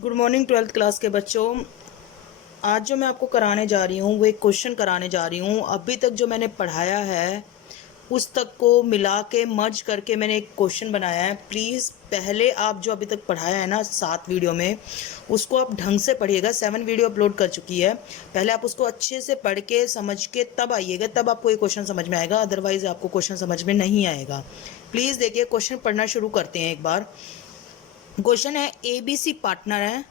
Good morning twelfth class के बच्चों। आज जो मैं आपको कराने जा रही हूँ वो एक क्वेश्चन कराने जा रही हूँ। अभी तक जो मैंने पढ़ाया है उस तक को मिला के मर्ज करके मैंने एक क्वेश्चन बनाया है। प्लीज़ पहले आप जो अभी तक पढ़ाया है ना 7 वीडियो में, उसको आप ढंग से पढ़िएगा। 7 वीडियो अपलोड कर चुकी है, पहले आप उसको अच्छे से पढ़ के समझ के तब आइएगा, तब आपको ये क्वेश्चन समझ में आएगा, अदरवाइज़ आपको क्वेश्चन समझ में नहीं आएगा। प्लीज़ देखिए, क्वेश्चन पढ़ना शुरू करते हैं एक बार। क्वेश्चन है, ABC पार्टनर है,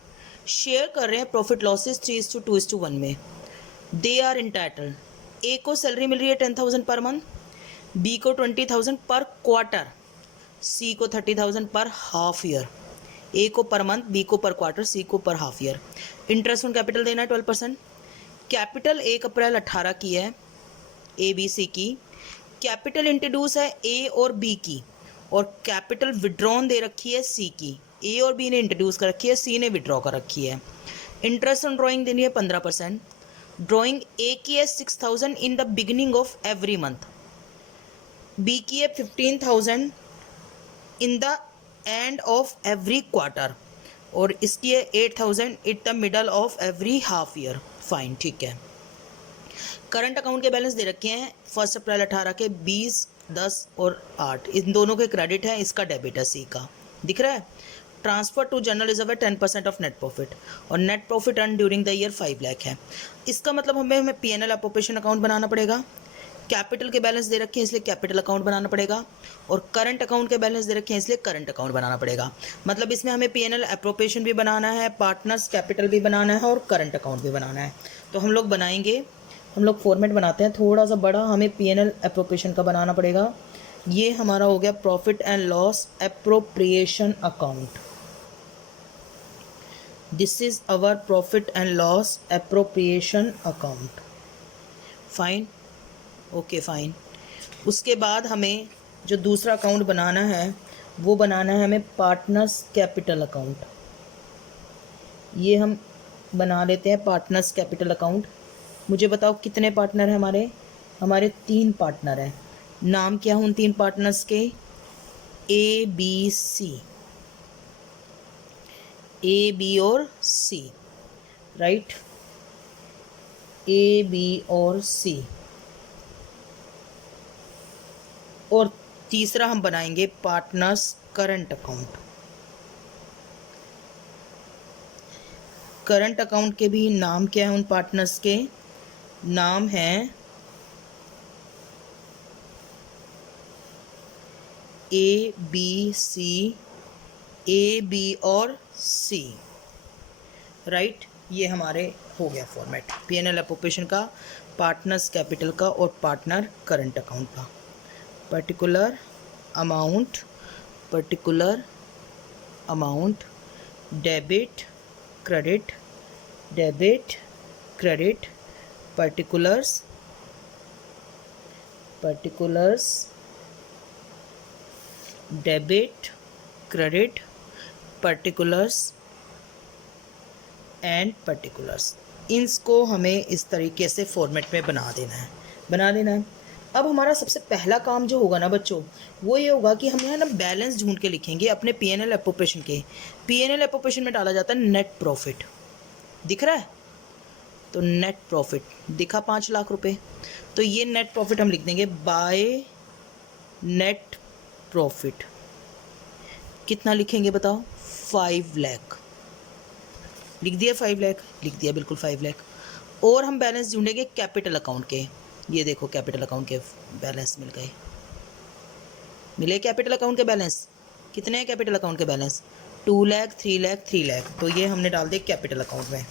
शेयर कर रहे हैं प्रॉफिट लॉसेस 3:2:1 में। They are entitled. ए को सैलरी मिल रही है 10,000 पर मंथ, बी को 20,000 पर क्वार्टर, सी को 30,000 पर हाफ ईयर। ए को पर मंथ, बी को पर क्वार्टर, सी को पर half year. Interest on capital देना है 12%। कैपिटल 1 अप्रैल 18 की है, ए बी सी की। कैपिटल इंट्रोड्यूस है ए और बी की, और कैपिटल विड्रॉन दे रखी है सी की। ए और बी ने इंट्रोड्यूस कर रखी है, सी ने विड्रॉ कर रखी है। इंटरेस्ट ऑन ड्राइंग देनी है 15%। ड्राइंग ए की है 6,000 in the beginning of every month, B की है 15,000 in the end of every quarter, और इसकी है 8,000 at the middle of every half year. Fine, ठीक है। करंट अकाउंट के बैलेंस दे रखे हैं 1 अप्रैल 18 के 20, 10 और 8। इन दोनों के क्रेडिट है, इसका डेबिट है सी का, दिख रहा है। ट्रांसफर टू जनरल रिजर्व है 10% ऑफ नेट प्रॉफिट, और net profit earn during the year 5 lakh है। इसका मतलब हमें P&L एप्रोप्रिएशन अकाउंट बनाना पड़ेगा। कैपिटल के बैलेंस दे रखे हैं इसलिए कैपिटल अकाउंट बनाना पड़ेगा, और करंट अकाउंट के बैलेंस दे रखे हैं इसलिए करंट अकाउंट बनाना पड़ेगा। मतलब इसमें हमें P&L एप्रोप्रिएशन भी बनाना है, पार्टनर्स कैपिटल भी बनाना है, और करंट अकाउंट भी बनाना है। तो हम लोग बनाएंगे, हम लोग फॉर्मेट बनाते हैं थोड़ा सा बड़ा, हमें P&L एप्रोप्रिएशन का बनाना पड़ेगा। ये हमारा हो गया profit and loss appropriation account. This is our profit and loss appropriation account. Fine, okay fine. उसके बाद हमें जो दूसरा अकाउंट बनाना है वो बनाना है हमें पार्टनर्स कैपिटल अकाउंट। ये हम बना लेते हैं पार्टनर्स कैपिटल अकाउंट। मुझे बताओ कितने पार्टनर हैं हमारे? हमारे 3 पार्टनर हैं। नाम क्या हैं उन 3 पार्टनर्स के? A B C, A B और सी, राइट, ए बी और सी। और तीसरा हम बनाएंगे partners current account. Current account के भी नाम क्या है उन पार्टनर्स के? नाम है A B C, A B और सी, राइट। ये हमारे हो गया फॉर्मेट P&L एप्रोप्रिएशन का, पार्टनर्स कैपिटल का और पार्टनर करंट अकाउंट का। Particular amount, particular amount, debit credit, debit credit, particulars, particulars, debit credit, particulars and particulars. इनको हमें इस तरीके से फॉर्मेट में बना देना है, बना देना है। अब हमारा सबसे पहला काम जो होगा ना बच्चों, वो ये होगा कि हम यहाँ ना बैलेंस ढूंढ के लिखेंगे अपने P&L एप्रोप्रिएशन के। P&L एप्रोप्रिएशन में डाला जाता है नेट प्रॉफिट, दिख रहा है? तो नेट प्रॉफिट दिखा 5 लाख रुपए, तो ये नेट प्रॉफिट हम लिख देंगे बाय नेट प्रॉफिट। कितना लिखेंगे बताओ? 5 लाख। लिख दिया 5 लाख, लिख दिया बिल्कुल 5 लाख। और हम बैलेंस ढूंढेंगे कैपिटल अकाउंट के। ये देखो कैपिटल अकाउंट के बैलेंस मिल गए, मिले कैपिटल अकाउंट के बैलेंस। कितने हैं कैपिटल अकाउंट के बैलेंस? 2 लाख, 3 लाख, 3 लाख। तो ये हमने डाल दिए कैपिटल अकाउंट में।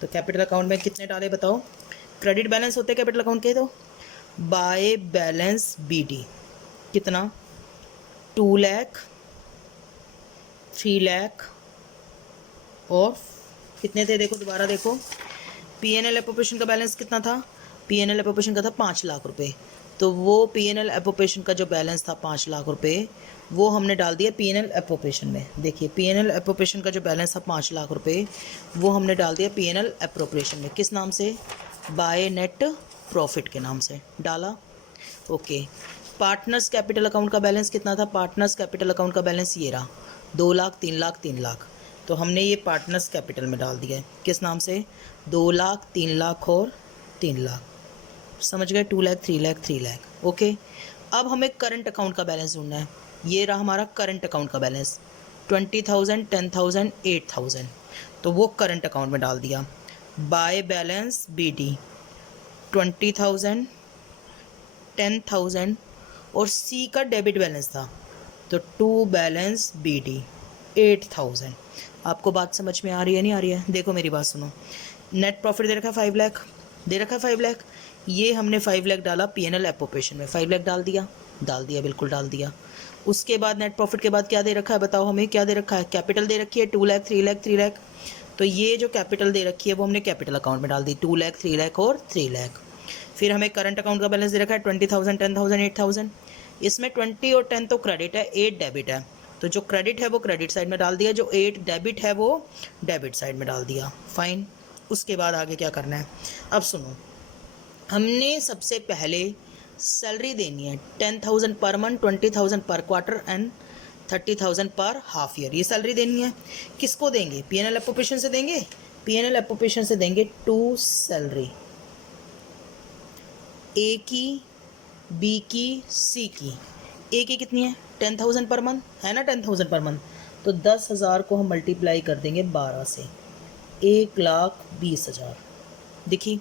तो कैपिटल अकाउंट में कितने डाले बताओ? क्रेडिट बैलेंस होते हैं कैपिटल अकाउंट के, तो बाय बैलेंस BD कितना? 2 लाख, 3 लाख, और कितने थे देखो, दोबारा देखो। P&L एप्रोप्रिएशन का बैलेंस कितना था? P&L एप्रोप्रिएशन का था 5 लाख रुपए। तो वो P&L एप्रोप्रिएशन का जो बैलेंस था 5 लाख रुपए, वो हमने डाल दिया P&L एप्रोप्रिएशन में। देखिए P&L एप्रोप्रिएशन का जो बैलेंस था 5 लाख रुपए, वो हमने डाल दिया P&L एप्रोप्रिएशन में। किस नाम से? बाय नेट प्रॉफिट के नाम से डाला। ओके। पार्टनर्स कैपिटल अकाउंट का बैलेंस कितना था? पार्टनर्स कैपिटल अकाउंट का बैलेंस ये रहा, 2 लाख, 3 लाख, 3 लाख। तो हमने ये पार्टनर्स कैपिटल में डाल दिया है। किस नाम से? 2 लाख, 3 लाख और 3 लाख। समझ गए? 2 लाख, 3 लाख, 3 लाख। ओके, अब हमें करंट अकाउंट का बैलेंस ढूंढना है। ये रहा हमारा करंट अकाउंट का बैलेंस, 20,000, 10,000, 8,000। तो वो करंट अकाउंट में डाल दिया। बाय बैलेंस BD 20,000, 10,000 और C का डेबिट बैलेंस था, तो टू बैलेंस BD 8,000। आपको बात समझ में आ रही है, नहीं आ रही है? देखो मेरी बात सुनो। नेट प्रॉफिट दे रखा है 5 लाख, दे रखा है 5 लाख। ये हमने 5 लाख डाला P&L एप्रोप्रिएशन में, 5 लाख डाल दिया, बिल्कुल डाल दिया। उसके बाद नेट प्रॉफिट के बाद क्या दे रखा है? बताओ हमें क्या दे रखा है? कैपिटल दे रखी है 2 लाख, 3 लाख, 3 लाख। तो ये जो कैपिटल दे रखी है वो हमने कैपिटल अकाउंट में डाल दी, 2 लाख, 3 लाख और 3 लाख। फिर हमें करंट अकाउंट का बैलेंस दे रखा है 20,000, 10,000, 8,000। इसमें 20 और 10 तो क्रेडिट है, 8 डेबिट है। तो जो क्रेडिट है वो क्रेडिट साइड में डाल दिया, जो 8 डेबिट है वो डेबिट साइड में डाल दिया। फाइन। उसके बाद आगे क्या करना है? अब सुनो, हमने सबसे पहले सैलरी देनी है 10,000 पर मंथ, 20,000 पर क्वार्टर एंड 30,000 पर हाफ ईयर। ये सैलरी देनी है। किसको देंगे? P&L एप्रोप्रिएशन से देंगे। P&L एप्रोप्रिएशन से देंगे 2 सैलरी, A की, B की, C की। A की कितनी है? 10,000 पर मंथ है ना, 10,000 पर मंथ। तो 10,000 को हम मल्टीप्लाई कर देंगे 12 से, 1,20,000। देखिए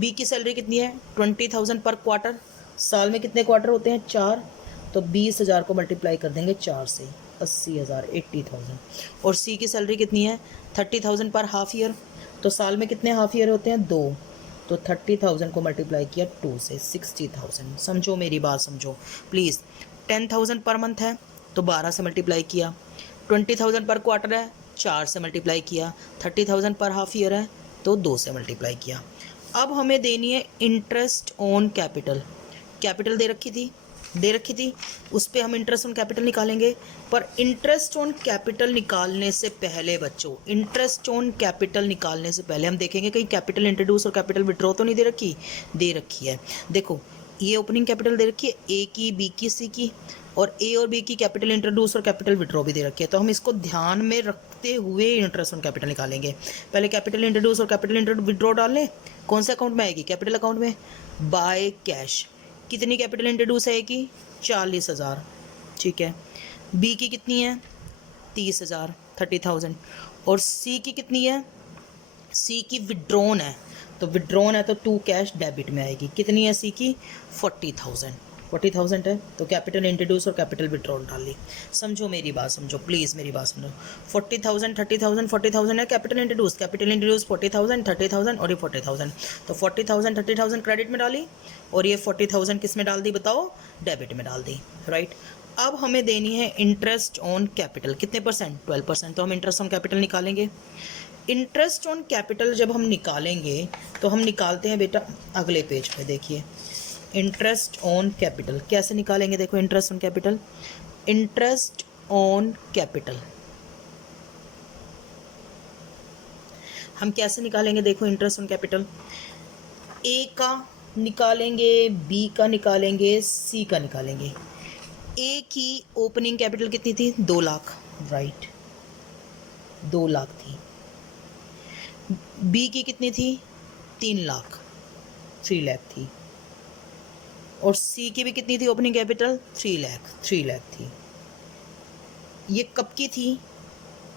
B की सैलरी कितनी है? 20,000 पर क्वार्टर। साल में कितने क्वार्टर होते हैं? 4। तो 20,000 को मल्टीप्लाई कर देंगे 4 से, 80,000, 80,000। और C की सैलरी कितनी है? 30,000 पर हाफ ईयर। तो साल में कितने हाफ ईयर होते हैं? 2। तो 30,000 को मल्टीप्लाई किया 2 से, 60,000। समझो मेरी बात, समझो प्लीज़। 10,000 पर मंथ है तो 12 से मल्टीप्लाई किया, 20,000 पर क्वार्टर है 4 से मल्टीप्लाई किया, 30,000 पर हाफ ईयर है तो 2 से मल्टीप्लाई किया। अब हमें देनी है इंटरेस्ट ऑन कैपिटल। कैपिटल दे रखी थी, उस पर हम इंटरेस्ट ऑन कैपिटल निकालेंगे। पर इंटरेस्ट ऑन कैपिटल निकालने से पहले बच्चों, इंटरेस्ट ऑन कैपिटल निकालने से पहले हम देखेंगे कहीं कैपिटल इंट्रोड्यूस और कैपिटल विड्रॉ तो नहीं दे रखी? दे रखी है। देखो ये ओपनिंग कैपिटल दे रखी है A की, B की, C की, और A और B की कैपिटल इंट्रोड्यूस और कैपिटल विड्रॉ भी दे रखी है। तो हम इसको ध्यान में रखते हुए इंटरेस्ट ऑन कैपिटल निकालेंगे। पहले कैपिटल इंट्रोड्यूस और कैपिटल विड्रॉ डाल लें। कौन से अकाउंट में आएगी? कैपिटल अकाउंट में। By cash. कितनी कैपिटल इंट्रोड्यूस है कि 40,000, ठीक है। B की कितनी है? 30,000, 30,000। और C की कितनी है? C की विड्रॉन है, तो विड्रॉन है तो 2 कैश डेबिट में आएगी। कितनी है C की? 40,000। 40,000 है तो कैपिटल इंट्रोड्यूस और कैपिटल विड्रॉल डाल ली। समझो मेरी बात, समझो प्लीज़ मेरी बात समझो। 40,000, 30,000, 40,000 है कैपिटल इंट्रोड्यूस 40,000, 30,000 और ये 40,000। तो 40,000, 30,000 क्रेडिट में डाली और ये 40,000 किस में डाल दी? बताओ, डेबिट में डाल दी, राइट। अब हमें देनी है इंटरेस्ट ऑन कैपिटल। कितने परसेंट? 12%। तो हम इंटरेस्ट ऑन कैपिटल निकालेंगे। इंटरेस्ट ऑन कैपिटल जब हम निकालेंगे तो हम निकालते हैं बेटा अगले पेज पे, देखिए इंटरेस्ट ऑन कैपिटल कैसे निकालेंगे। देखो interest on capital, interest on capital हम कैसे निकालेंगे? देखो इंटरेस्ट ऑन कैपिटल A का निकालेंगे, B का निकालेंगे, C का निकालेंगे। A की ओपनिंग कैपिटल कितनी थी? 2 लाख, राइट, 2 लाख थी। B की कितनी थी? 3 लाख, 3 लाख थी। और C की भी कितनी थी ओपनिंग कैपिटल? 3 लाख, 3 लाख थी। ये कब की थी?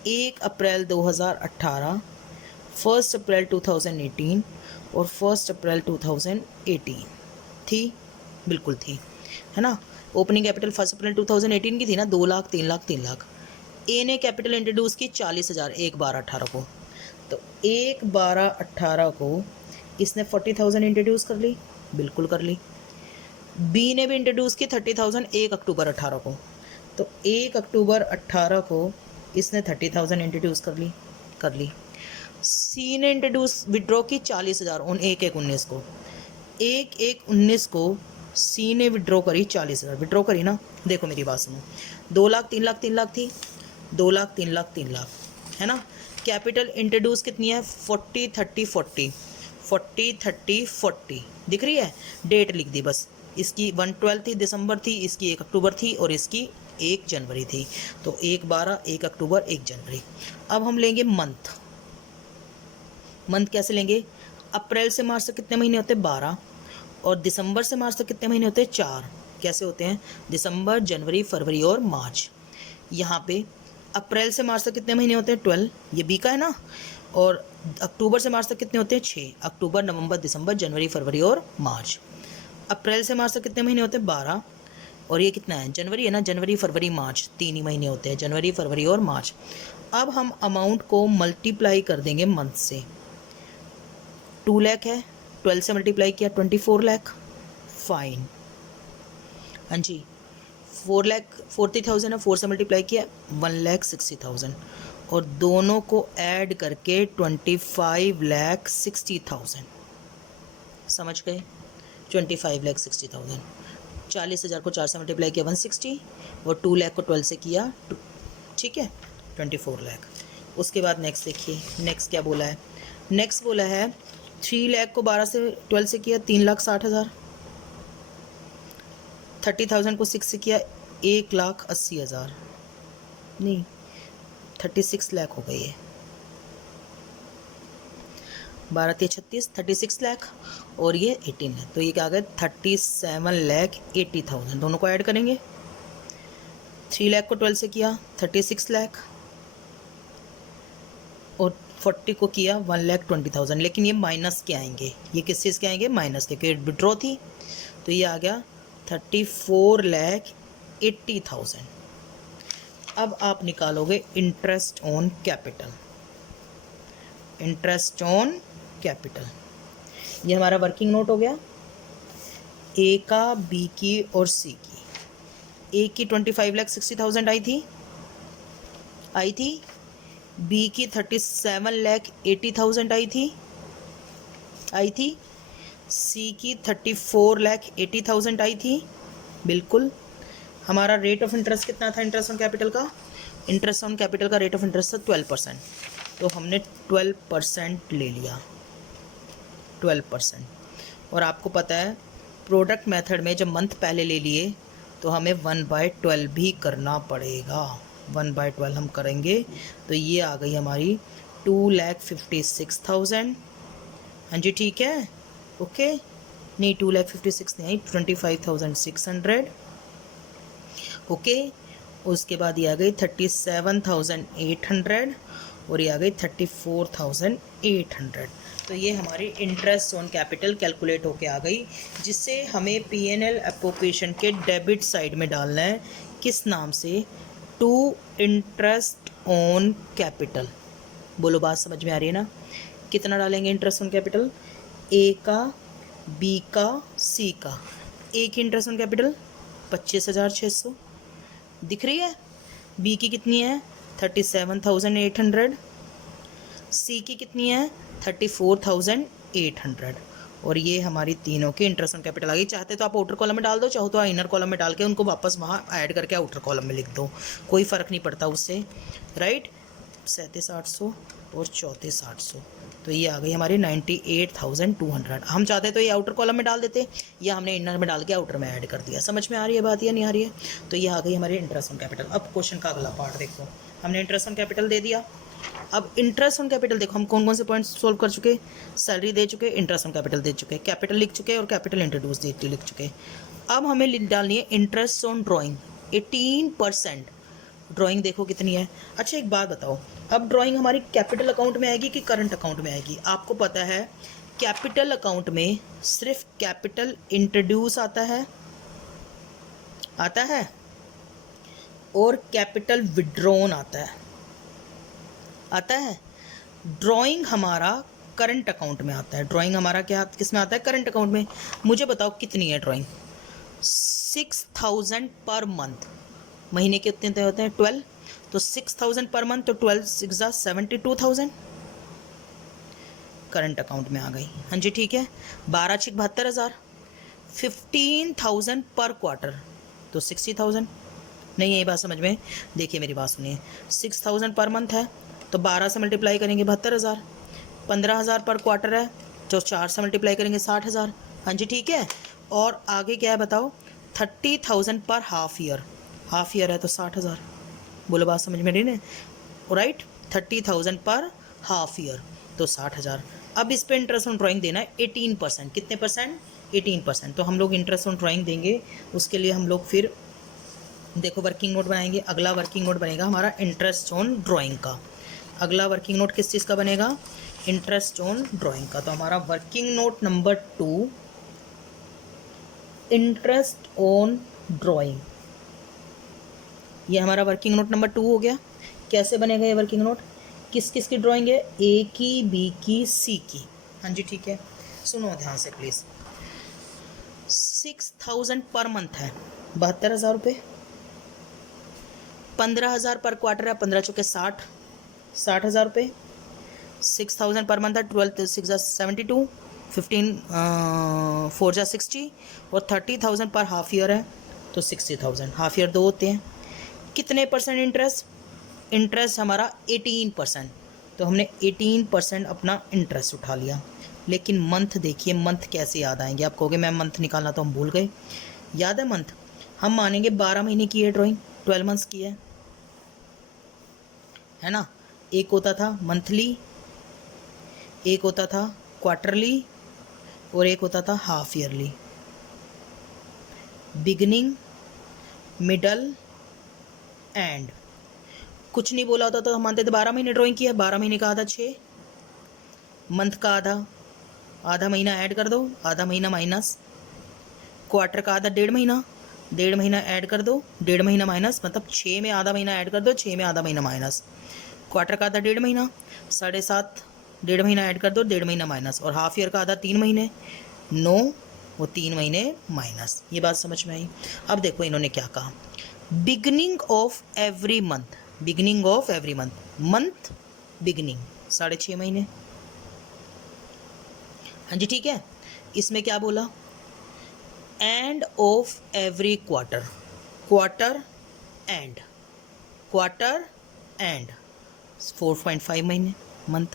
1 अप्रैल 2018, 1 अप्रैल 2018 और 1 अप्रैल 2018 थी, बिल्कुल थी, है ना। ओपनिंग कैपिटल 1 अप्रैल 2018 की थी ना, 2 लाख, 3 लाख, 3 लाख। A ने कैपिटल इंट्रोड्यूस की 40,000 1/12/18 को, तो 1/12/18 को इसने 40,000 इंट्रोड्यूस कर ली, बिल्कुल कर ली। B ने भी इंट्रोड्यूस की 30,000 1 अक्टूबर 18 को, तो 1 अक्टूबर 18 को इसने 30,000 इंट्रोड्यूस कर ली। C ने इंट्रोड्यूस विड्रॉ की 40,000 उन 1/1/19 को, 1/1/19 को C ने विड्रॉ करी 40,000, विड्रॉ करी ना। देखो मेरी बात सुनो, 2 लाख, 3 लाख, 3 लाख थी, 2 लाख, 3 लाख, 3 लाख, है ना। कैपिटल इंट्रोड्यूस कितनी है? 40, 30, 40, 40, 30, 40 दिख रही है। डेट लिख दी बस, इसकी 1/12 थी, दिसंबर थी, इसकी 1 अक्टूबर थी और इसकी 1 जनवरी थी, तो 1/12, 1 अक्टूबर, 1 जनवरी। अब हम लेंगे मंथ। मंथ कैसे लेंगे? अप्रैल से मार्च तक कितने महीने होते हैं? 12। और दिसंबर से मार्च तक कितने महीने होते हैं? 4। कैसे होते हैं? दिसंबर, जनवरी, फरवरी और मार्च। यहाँ पे अप्रैल से मार्च तक कितने महीने होते हैं? 12, ये बी का है ना। और अक्टूबर से मार्च तक कितने होते हैं? 6। अक्टूबर, नवंबर, दिसंबर, जनवरी, फरवरी और मार्च। अप्रैल से मार्च तक कितने महीने होते हैं? 12। और ये कितना है? जनवरी है ना। जनवरी, फरवरी, मार्च, 3 ही महीने होते हैं, जनवरी, फरवरी और मार्च। अब हम अमाउंट को मल्टीप्लाई कर देंगे मंथ से। 2 लाख है, 12 से मल्टीप्लाई किया 24 लाख। फाइन। हाँ जी, 4,40,000 है, 4 से मल्टीप्लाई किया 1,60,000। और दोनों को ऐड करके 25,60,000। समझ गए? 25,60,000। 40,000 को 4 से मल्टीप्लाई किया 160, और 2 लाख को 12 से किया, ठीक है, 24 लाख। उसके बाद नेक्स्ट देखिए, नेक्स्ट क्या बोला है? नेक्स्ट बोला है 3 लाख को 12 से 12 से किया 3,60,000। 30,000 को 6 से किया 1,80,000। नहीं, 36 लाख हो गई है। 12 × 36, 36 लाख, और ये 18 लाख, तो ये क्या आ गया? 37,80,000। दोनों को ऐड करेंगे। 3 लाख को 12 से किया 36 लाख, और 40 को किया 1,20,000। लेकिन ये माइनस के आएंगे, ये किस चीज़ के आएंगे? माइनस के, क्योंकि विड्रॉ थी। तो ये आ गया 34,80,000। अब आप निकालोगे interest on capital. Interest on capital, ये हमारा वर्किंग नोट हो गया। ए का, बी की और सी की। ए की 25,60,000 आई थी। बी की 37,80,000 आई थी। सी की 34,80,000 आई थी। बिल्कुल। हमारा रेट ऑफ इंटरेस्ट कितना था इंटरेस्ट ऑन कैपिटल का? इंटरेस्ट ऑन कैपिटल का रेट ऑफ इंटरेस्ट था 12%, तो हमने 12% ले लिया, 12%। और आपको पता है प्रोडक्ट मेथड में जब मंथ पहले ले लिए तो हमें 1/12 भी करना पड़ेगा। 1/12 हम करेंगे, तो ये आ गई हमारी 2,56,000। हाँ जी, ठीक है, ओके। नहीं, 2,56,000 नहीं, 25,600। ओके। उसके बाद ये आ गई 37,800, और ये आ गई 34,800। तो ये हमारी इंटरेस्ट ऑन कैपिटल कैलकुलेट होके आ गई, जिससे हमें P&L एप्रोप्रिएशन के डेबिट साइड में डालना है। किस नाम से? To interest on capital. बोलो, बात समझ में आ रही है ना? कितना डालेंगे इंटरेस्ट ऑन कैपिटल? ए का, बी का, सी का। ए की इंटरेस्ट ऑन कैपिटल 25,600 दिख रही है। बी की कितनी है? 37,800। सी की कितनी है? 34,800। और ये हमारी तीनों की इंटरेस्ट ऑन कैपिटल आ गई। चाहते तो आप आउटर कॉलम में डाल दो, चाहो तो इनर कॉलम में डाल के उनको वापस वहाँ ऐड करके आउटर कॉलम में लिख दो, कोई फ़र्क नहीं पड़ता उससे, राइट। 37,800 और 34,800, तो ये आ गई हमारी 98,200। हम चाहते तो ये आउटर कॉलम में डाल देते, या हमने इनर में डाल के आउटर में ऐड कर दिया। समझ में आ रही है बात या नहीं आ रही है? तो ये आ गई हमारी इंटरेस्ट ऑन कैपिटल। अब क्वेश्चन का अगला पार्ट देखो, हमने इंटरेस्ट ऑन कैपिटल दे दिया। अब इंटरेस्ट ऑन कैपिटल देखो, हम कौन कौन से पॉइंट्स सोल्व कर चुके? सैलरी दे चुके, इंटरेस्ट ऑन कैपिटल दे चुके, कैपिटल लिख चुके और कैपिटल इंट्रोड्यूस लिख चुके। अब हमें डालनी है इंटरेस्ट ऑन ड्राइंग 18%। ड्राइंग देखो कितनी है। अच्छा, एक बात बताओ, अब ड्राइंग हमारी कैपिटल अकाउंट में आएगी कि करंट अकाउंट में आएगी? आपको पता है कैपिटल अकाउंट में सिर्फ कैपिटल इंट्रोड्यूस आता है और कैपिटल विड्रॉन आता है। ड्राइंग हमारा करंट अकाउंट में आता है। ड्राइंग हमारा क्या किस में आता है? करंट अकाउंट में। मुझे बताओ कितनी है ड्राइंग? 6,000 per month. महीने के कितने होते हैं? 12। तो 6,000 पर मंथ, तो 12 6 72,000 करंट अकाउंट में आ गई। हाँ जी, ठीक है। 12 6 72,000। 15,000 पर क्वार्टर, तो 60,000। नहीं, यही बात समझ में? देखिए मेरी बात सुनिए, 6,000 पर मंथ है तो 12 से मल्टीप्लाई करेंगे 72,000। 15,000 पर क्वार्टर है तो 4 से मल्टीप्लाई करेंगे 60,000। हाँ जी, ठीक है। और आगे क्या है बताओ? 30,000 पर हाफ ईयर, हाफ ईयर है तो 60,000। बोलो बात समझ में रही ना, राइट। 30,000 पर हाफ ईयर तो 60,000। अब इस पे इंटरेस्ट ऑन ड्राइंग देना है 18%। कितने परसेंट? 18%। तो हम लोग इंटरेस्ट ऑन ड्राइंग देंगे, उसके लिए हम लोग फिर देखो वर्किंग नोट बनाएंगे। अगला वर्किंग नोट बनेगा हमारा इंटरेस्ट ऑन ड्राइंग का। अगला वर्किंग नोट किस चीज़ का बनेगा? इंटरेस्ट ऑन ड्राइंग का। तो हमारा working note number 2 interest on drawing, ये हमारा वर्किंग नोट नंबर 2 हो गया। कैसे बनेगा ये वर्किंग नोट? किस किस की ड्राइंग है? ए की, बी की, सी की। हाँ जी ठीक है, सुनो ध्यान से प्लीज़। 6,000 पर मंथ है, 72,000 रुपये। 15,000 पर क्वार्टर है, 15 चौके 60, 60,000 रुपये। 6,000 पर मंथ है, 12 6 72, 15 4 जा 60, और 30,000 पर हाफ ईयर है तो 60,000। हाफ ईयर 2 होते हैं। कितने परसेंट इंटरेस्ट? इंटरेस्ट हमारा 18%। तो हमने 18% अपना इंटरेस्ट उठा लिया। लेकिन मंथ देखिए, मंथ कैसे याद आएंगे? आप कहोगे मैम मंथ निकालना तो हम भूल गए। याद है मंथ? हम मानेंगे 12 महीने की है ड्राइंग, 12 मंथ्स की है ना। एक होता था मंथली, एक होता था क्वार्टरली, और एक होता था half yearly. Beginning, middle, and. कुछ नहीं बोला होता तो हम मानते थे 12 महीने ड्राइंग की है। 12 महीने का आधा 6, मंथ का आधा, आधा महीना ऐड कर दो, आधा महीना माइनस, क्वार्टर का आधा 1.5 महीना, 1.5 महीना ऐड कर दो, 1.5 महीना माइनस, मतलब 6 में आधा महीना ऐड कर दो, 6 में आधा महीना माइनस। क्वार्टर का आधा 1.5 महीना, 7.5, 1.5 महीना ऐड कर दो, 1.5 महीना माइनस, और हाफ ईयर का आधा 3 महीने, 9, वो 3 महीने माइनस। ये बात समझ में आई? अब देखो इन्होंने क्या कहा, beginning of every month, beginning of every month, month beginning 6.5 महीने। हाँ जी ठीक है। इसमें क्या बोला? And of every quarter, quarter and, quarter and 4.5 महीने, मंथ,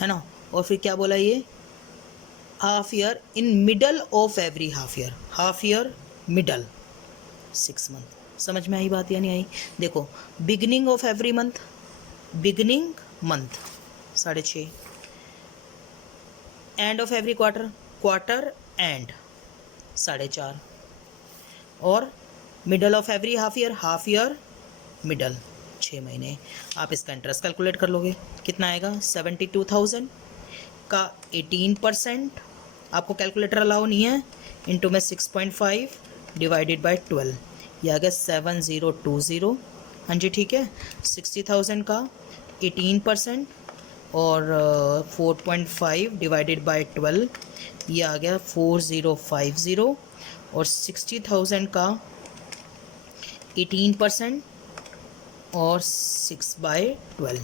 है ना। और फिर क्या बोला ये? Half year in middle of every half year, half ear middle 6 month. समझ में आई बात या नहीं आई? देखो beginning of every month, beginning month 6.5, and of every quarter, quarter and 4.5, और middle of every half year, half ear middle 6 महीने। आप इसका इंटरेस्ट कैलकुलेट कर लोगे, कितना आएगा? 72,000 का 18%, आपको कैलकुलेटर अलाउ नहीं है, इंटू में 6.5 डिवाइडेड बाई 12, ये आ गया 7020। हाँ जी ठीक है। 60,000 का 18% और 4.5 डिवाइडेड बाई 12, ये आ गया 4050, और 60,000 का 18% और 6/12,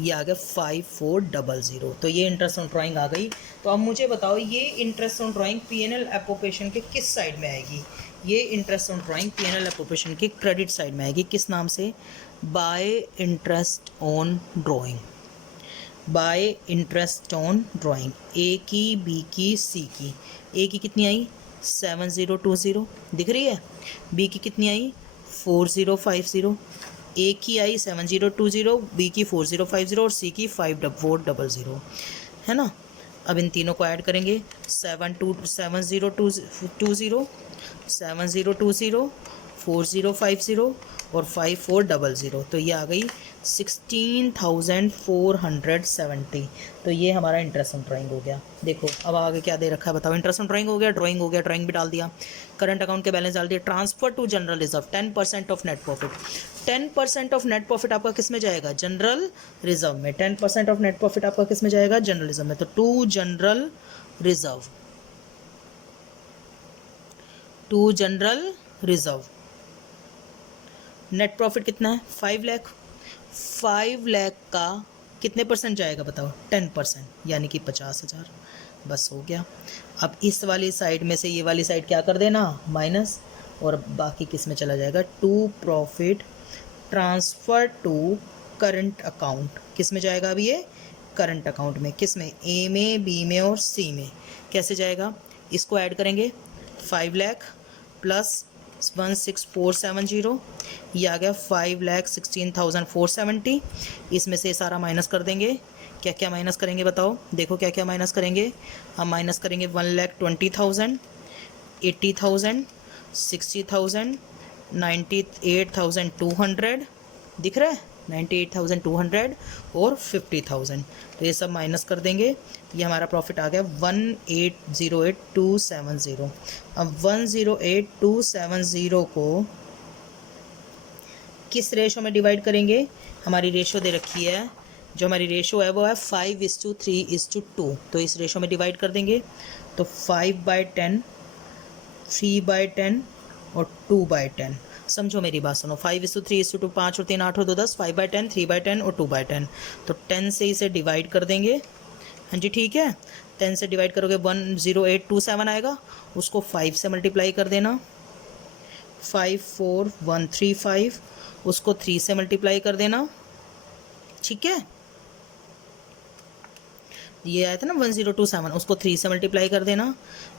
ये आ गया 5400। तो ये इंटरेस्ट ऑन ड्राइंग आ गई। तो अब मुझे बताओ ये interest on drawing PNL appropriation के किस साइड में आएगी? ये interest on drawing PNL appropriation के क्रेडिट साइड में आएगी। किस नाम से? By interest on drawing, by interest on drawing. A की, बी की, सी की। ए की कितनी आई? 7020 दिख रही है। बी की कितनी आई? 4050। ए की आई 7020, बी की 4050, और सी की 5400, है ना। अब इन तीनों को ऐड करेंगे, 7020, 4050 और 5400, तो ये आ गई 16,470। तो ये हमारा इंटरेस्ट ऑन ड्राइंग हो गया। देखो अब आगे क्या दे रखा है बताओ। इंटरेस्ट ऑन ड्राइंग हो गया, ड्राइंग हो गया, ड्राइंग भी डाल दिया, करंट अकाउंट के बैलेंस डाल दिया, transfer to general reserve 10% of net profit. 10% of net profit आपका किस में जाएगा? जनरल रिजर्व में। 10% ऑफ नेट प्रॉफिट आपका किस में जाएगा? जनरल रिजर्व में। तो to general reserve, to general reserve. Net profit कितना है? 5 लाख। 5 लाख का कितने परसेंट जाएगा बताओ? 10%, यानी कि 50,000। बस हो गया। अब इस वाली साइड में से ये वाली साइड क्या कर देना? माइनस, और बाकी किस में चला जाएगा? To profit transfer to current account. किस में जाएगा अभी ये? करंट अकाउंट में। किस में? ए में, बी में और सी में। कैसे जाएगा? इसको ऐड करेंगे, 5 लाख प्लस 16,470, ये आ गया 5,16,470। इसमें से सारा माइनस कर देंगे। क्या क्या माइनस करेंगे बताओ, देखो क्या क्या माइनस करेंगे। हम माइनस करेंगे 1,20,000, 80,000, 60,000, 98,200, दिख रहा है 98,200 और 50,000। तो ये सब माइनस कर देंगे। ये हमारा प्रॉफिट आ गया 1,80,8,270। अब 1,08,270 को किस रेशो में डिवाइड करेंगे। हमारी रेशो दे रखी है, जो हमारी रेशो है वो है 5:3:2। तो इस रेशो में डिवाइड कर देंगे। तो 5/10, 3/10 और 2/10। समझो मेरी बात सुनो, 5:3:2, 5 और 3 8 और 2 10, 5/10, 3/10 और 2/10। तो 10 से इसे डिवाइड कर देंगे। हाँ जी ठीक है, 10 से डिवाइड करोगे 1,08,27 आएगा। उसको 5 से मल्टीप्लाई कर देना, 5,4,135। उसको 3 से मल्टीप्लाई कर देना, ठीक है। ये आया था ना 1,027, उसको 3 से मल्टीप्लाई कर देना,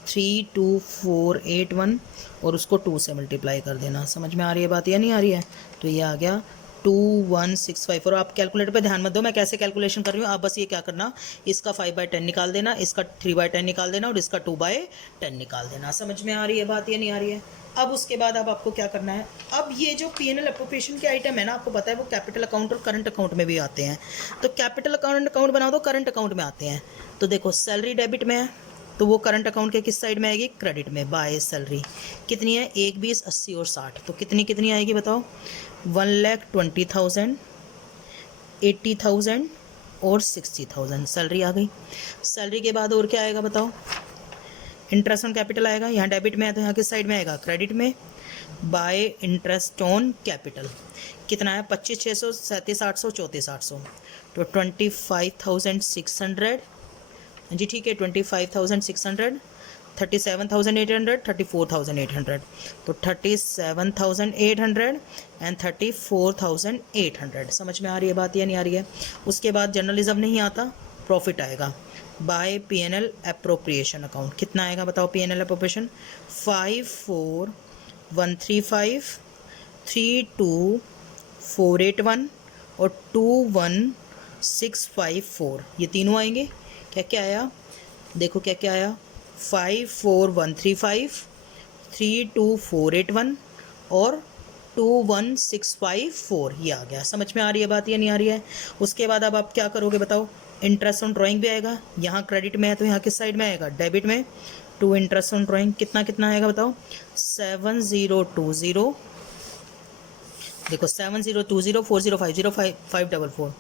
3,24,81 और उसको 2 से मल्टीप्लाई कर देना। समझ में आ रही है बात या नहीं आ रही है। तो ये आ गया 2,165। और आप कैलकुलेटर पे ध्यान मत दो मैं कैसे कैलकुलेशन कर रही हूँ। आप बस ये क्या करना, इसका 5/10 निकाल देना, इसका 3/10 निकाल देना और इसका 2/10 निकाल देना। समझ में आ रही है बात या नहीं आ रही है। अब उसके बाद अब आपको क्या करना है, अब ये जो P&L अप्रोप्रिएशन के आइटम है ना, आपको पता है वो कैपिटल अकाउंट और करंट अकाउंट में भी आते हैं। तो कैपिटल अकाउंट बनाओ तो करंट अकाउंट में आते हैं। तो देखो सैलरी डेबिट में है, तो वो करंट अकाउंट के किस साइड में आएगी, क्रेडिट में। बाय सैलरी कितनी है, 1, 20, 80 और 60। तो कितनी कितनी आएगी बताओ, 1,20,000, 80,000 और 60,000 सैलरी आ गई। सैलरी के बाद और क्या आएगा बताओ, इंटरेस्ट ऑन कैपिटल आएगा। यहाँ डेबिट में है तो यहाँ किस साइड में आएगा, क्रेडिट में। बाय इंटरेस्ट ऑन कैपिटल कितना है, 25,600, 37,800, 34,800। तो 25,600, जी ठीक है, 25,600, 37,800, 34,800। तो 37,800 एंड 34,800। समझ में आ रही है बात या नहीं आ रही है। उसके बाद जनरल रिजर्व नहीं आता, प्रॉफिट आएगा बाय P&L अप्रोप्रिएशन अकाउंट। कितना आएगा बताओ P&L अप्रोप्रिएशन, 5,4,135, 3,2,481 और 2,1,654। ये तीनों आएंगे। क्या क्या आया, देखो क्या क्या आया, 5,4,135, 3,2,481 और 2,1,654। ये आ गया। समझ में आ रही है बात या नहीं आ रही है। उसके बाद अब आप क्या करोगे बताओ, इंटरेस्ट ऑन ड्राइंग भी आएगा। यहाँ क्रेडिट में है तो यहाँ किस साइड में आएगा, डेबिट में। टू इंटरेस्ट ऑन ड्राइंग कितना कितना आएगा बताओ, 7,020, देखो 7,020, 4,050, 5,444,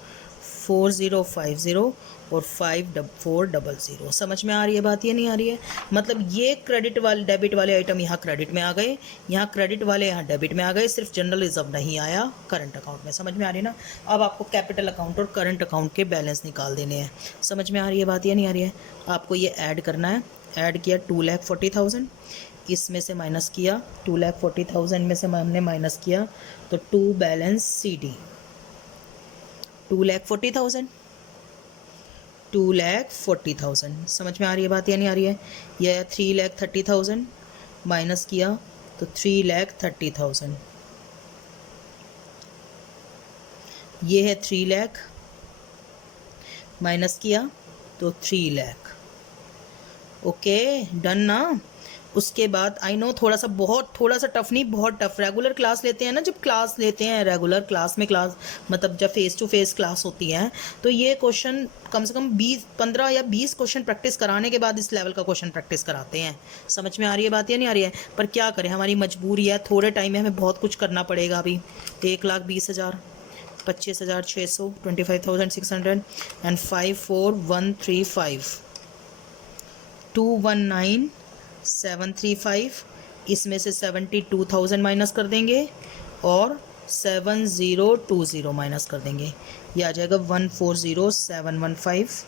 4,050 और 5,400। समझ में आ रही है बात ये नहीं आ रही है। मतलब ये क्रेडिट वाले डेबिट वाले आइटम यहाँ क्रेडिट में आ गए, यहाँ क्रेडिट वाले यहाँ डेबिट में आ गए, सिर्फ जनरल रिजर्व नहीं आया करंट अकाउंट में। समझ में आ रही है ना। अब आपको कैपिटल अकाउंट और करंट अकाउंट के बैलेंस निकाल देने हैं। समझ में आ रही है बात या नहीं आ रही है। आपको ये ऐड करना है। ऐड किया 2,40,000, इसमें से माइनस किया 2,40,000 में से हमने माइनस किया तो 2 बैलेंस CD 2,40,000, 2,40,000। समझ में आ रही है बात या नहीं आ रही है। यह 3,30,000 माइनस किया तो 3,30,000। ये है 3 लाख माइनस किया तो 3 लाख। ओके डन ना। उसके बाद आई नो थोड़ा सा टफ नहीं, बहुत टफ। रेगुलर क्लास लेते हैं ना, जब क्लास लेते हैं रेगुलर क्लास में, क्लास मतलब जब फेस टू फेस क्लास होती है तो ये क्वेश्चन कम से कम 15 या 20 क्वेश्चन प्रैक्टिस कराने के बाद इस लेवल का क्वेश्चन प्रैक्टिस कराते हैं। समझ में आ रही है बात या नहीं आ रही है। पर क्या करें, हमारी मजबूरी है, थोड़े टाइम में हमें बहुत कुछ करना पड़ेगा। अभी 1,20,000, 25,600, 25,600 एंड 5,4,135, 2,19,735। इसमें से 72,000 माइनस कर देंगे और 7,020 माइनस कर देंगे। ये आ जाएगा 1,40,715।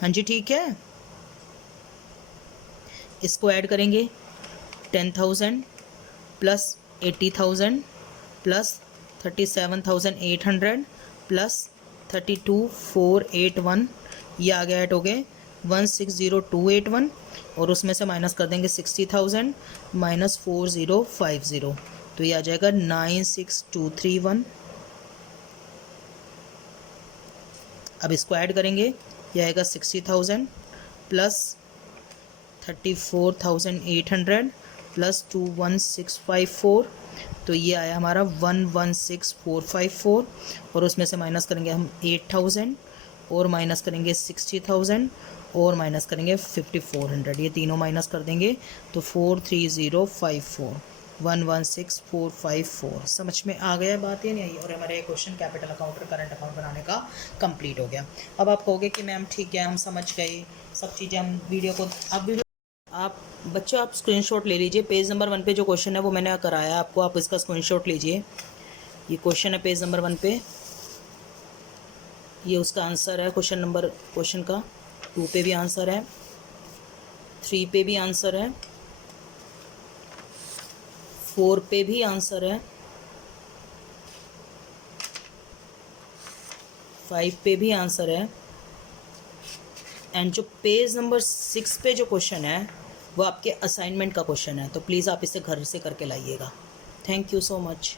हाँ जी ठीक है। इसको ऐड करेंगे 10,000 प्लस 80,000 प्लस 37,800 प्लस 32,481। ये आ गया ऐड हो गए 160281 और उसमें से माइनस कर देंगे 60,000 माइनस 4050, तो ये आ जाएगा 96231। अब इसको ऐड करेंगे, ये आएगा 60,000 प्लस 34,800 प्लस 21654, तो ये आया हमारा 116454 और उसमें से माइनस करेंगे हम 8,000 और माइनस करेंगे 60,000 और माइनस करेंगे 5400, ये तीनों माइनस कर देंगे तो 43054 116454। समझ में आ गया बात या नहीं? और हमारे क्वेश्चन कैपिटल अकाउंट और करंट अकाउंट बनाने का कंप्लीट हो गया। अब आप कहोगे कि मैम ठीक है, हम समझ गए सब चीज़ें, हम वीडियो को आप बच्चों आप स्क्रीनशॉट ले लीजिए। पेज नंबर 1 पे जो क्वेश्चन है वो मैंने कराया आपको, आप इसका स्क्रीनशॉट लीजिए। ये क्वेश्चन है पेज नंबर 1 पे, ये उसका आंसर है क्वेश्चन का। 2 पे भी आंसर है, 3 पे भी आंसर है, 4 पे भी आंसर है, 5 पे भी आंसर है, एंड जो पेज नंबर 6 पे जो क्वेश्चन है वो आपके असाइनमेंट का क्वेश्चन है। तो प्लीज़ आप इसे घर से करके लाइएगा। Thank you so much.